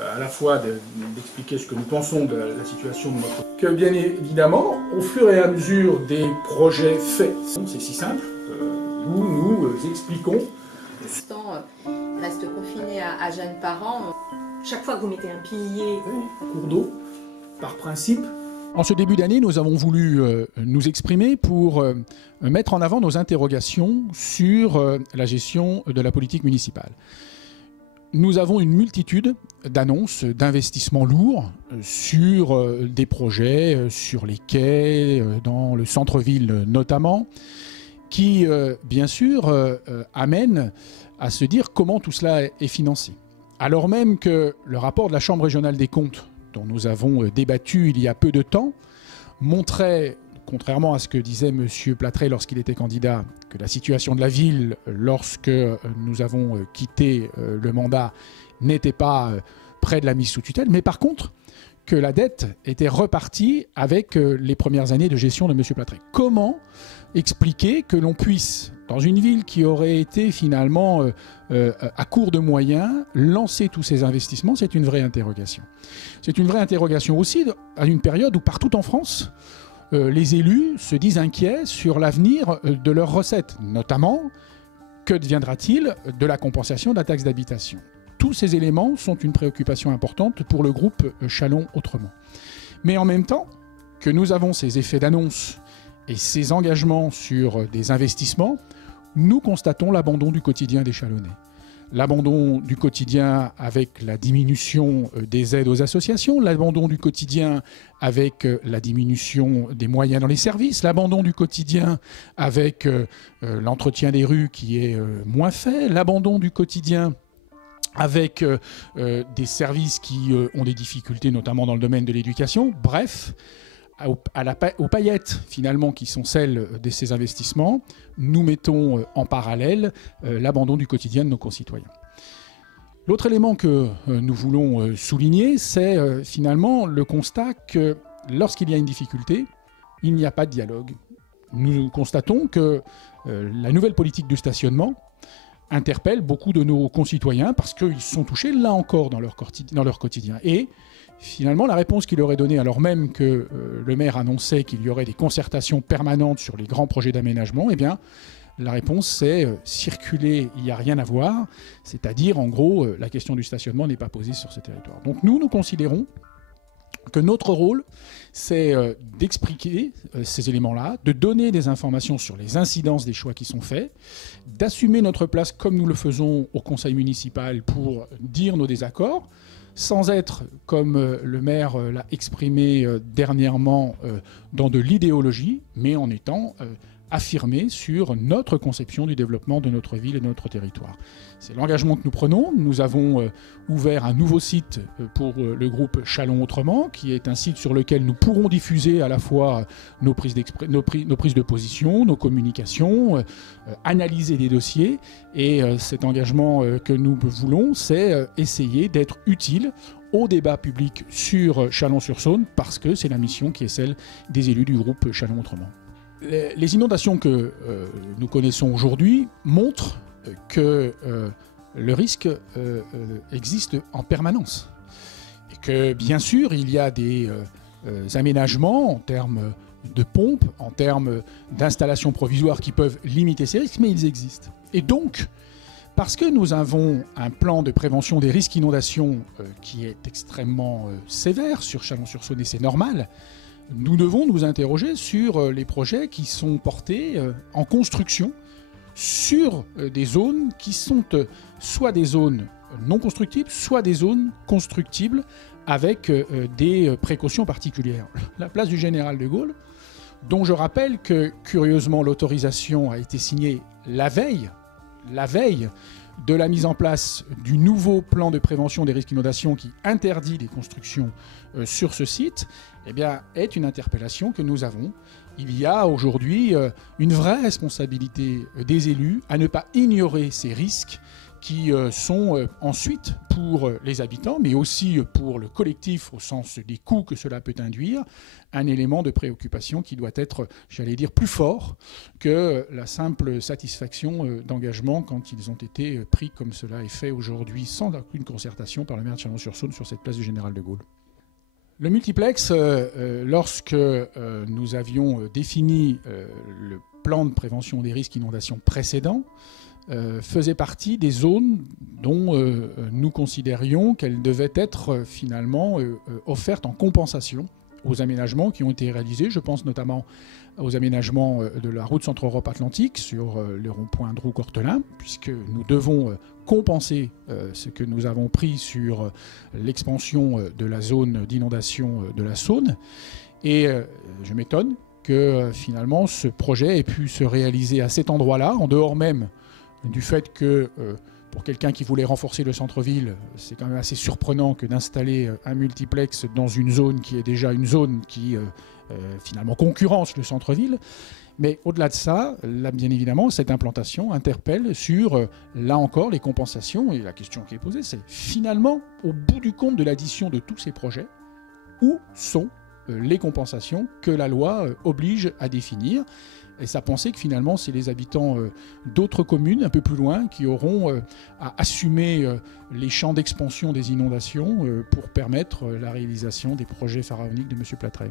à la fois d'expliquer ce que nous pensons de la situation de notre... Que bien évidemment, au fur et à mesure des projets faits, c'est si simple, nous expliquons. Reste confiné à jeunes parents. Chaque fois que vous mettez un pilier... Cours d'eau, par principe. En ce début d'année, nous avons voulu nous exprimer pour mettre en avant nos interrogations sur la gestion de la politique municipale. Nous avons une multitude d'annonces, d'investissements lourds sur des projets, sur les quais, dans le centre-ville notamment, qui, bien sûr, amènent à se dire comment tout cela est financé. Alors même que le rapport de la Chambre régionale des comptes, dont nous avons débattu il y a peu de temps, montrait, contrairement à ce que disait M. Platrey lorsqu'il était candidat, que la situation de la ville, lorsque nous avons quitté le mandat, n'était pas près de la mise sous tutelle, mais par contre, que la dette était repartie avec les premières années de gestion de M. Platrey. Comment expliquer que l'on puisse, dans une ville qui aurait été finalement à court de moyens, lancer tous ces investissements? C'est une vraie interrogation. C'est une vraie interrogation aussi à une période où partout en France, les élus se disent inquiets sur l'avenir de leurs recettes. Notamment, que deviendra-t-il de la compensation de la taxe d'habitation? Tous ces éléments sont une préoccupation importante pour le groupe Chalon Autrement. Mais en même temps que nous avons ces effets d'annonce et ces engagements sur des investissements, nous constatons l'abandon du quotidien des Chalonnais. L'abandon du quotidien avec la diminution des aides aux associations, l'abandon du quotidien avec la diminution des moyens dans les services, l'abandon du quotidien avec l'entretien des rues qui est moins fait, l'abandon du quotidien avec des services qui ont des difficultés, notamment dans le domaine de l'éducation. Bref, aux paillettes, finalement, qui sont celles de ces investissements, nous mettons en parallèle l'abandon du quotidien de nos concitoyens. L'autre élément que nous voulons souligner, c'est finalement le constat que lorsqu'il y a une difficulté, il n'y a pas de dialogue. Nous constatons que la nouvelle politique du stationnement interpelle beaucoup de nos concitoyens parce qu'ils sont touchés, là encore, dans leur quotidien. Et finalement, la réponse qu'il aurait donnée, alors même que le maire annonçait qu'il y aurait des concertations permanentes sur les grands projets d'aménagement, eh bien, la réponse c'est circuler, il n'y a rien à voir, c'est-à-dire, en gros, la question du stationnement n'est pas posée sur ce territoire. Donc nous considérons que notre rôle, c'est d'expliquer ces éléments-là, de donner des informations sur les incidences des choix qui sont faits, d'assumer notre place comme nous le faisons au conseil municipal pour dire nos désaccords, sans être, comme le maire l'a exprimé dernièrement, dans de l'idéologie, mais en étant affirmé sur notre conception du développement de notre ville et de notre territoire. C'est l'engagement que nous prenons. Nous avons ouvert un nouveau site pour le groupe Chalon Autrement, qui est un site sur lequel nous pourrons diffuser à la fois nos prises de position, nos communications, analyser des dossiers. Et cet engagement que nous voulons, c'est essayer d'être utile au débat public sur Chalon-sur-Saône, parce que c'est la mission qui est celle des élus du groupe Chalon Autrement. Les inondations que nous connaissons aujourd'hui montrent que le risque existe en permanence. Et que, bien sûr, il y a des aménagements en termes de pompes, en termes d'installations provisoires qui peuvent limiter ces risques, mais ils existent. Et donc, parce que nous avons un plan de prévention des risques inondations qui est extrêmement sévère sur Chalon-sur-Saône, et c'est normal, nous devons nous interroger sur les projets qui sont portés en construction sur des zones qui sont soit des zones non constructibles, soit des zones constructibles avec des précautions particulières. La place du Général de Gaulle, dont je rappelle que, curieusement, l'autorisation a été signée la veille de la mise en place du nouveau plan de prévention des risques d'inondation qui interdit les constructions sur ce site, eh bien, est une interpellation que nous avons. Il y a aujourd'hui une vraie responsabilité des élus à ne pas ignorer ces risques qui sont ensuite pour les habitants, mais aussi pour le collectif au sens des coûts que cela peut induire, un élément de préoccupation qui doit être, j'allais dire, plus fort que la simple satisfaction d'engagement quand ils ont été pris comme cela est fait aujourd'hui sans aucune concertation par le maire de Chalon-sur-Saône sur cette place du Général de Gaulle. Le multiplex, lorsque nous avions défini le plan de prévention des risques d'inondation précédent, faisait partie des zones dont nous considérions qu'elles devaient être finalement offertes en compensation aux aménagements qui ont été réalisés. Je pense notamment aux aménagements de la route Centre-Europe Atlantique sur le rond-point Drou-Cortelin, puisque nous devons compenser ce que nous avons pris sur l'expansion de la zone d'inondation de la Saône. Et je m'étonne que finalement ce projet ait pu se réaliser à cet endroit-là, en dehors même du fait que pour quelqu'un qui voulait renforcer le centre-ville, c'est quand même assez surprenant que d'installer un multiplex dans une zone qui est déjà une zone qui finalement concurrence le centre-ville. Mais au-delà de ça, là, bien évidemment, cette implantation interpelle sur, là encore, les compensations. Et la question qui est posée, c'est finalement, au bout du compte de l'addition de tous ces projets, où sont les compensations que la loi oblige à définir? Et ça pensait que finalement, c'est les habitants d'autres communes, un peu plus loin, qui auront à assumer les champs d'expansion des inondations pour permettre la réalisation des projets pharaoniques de M. Platrey.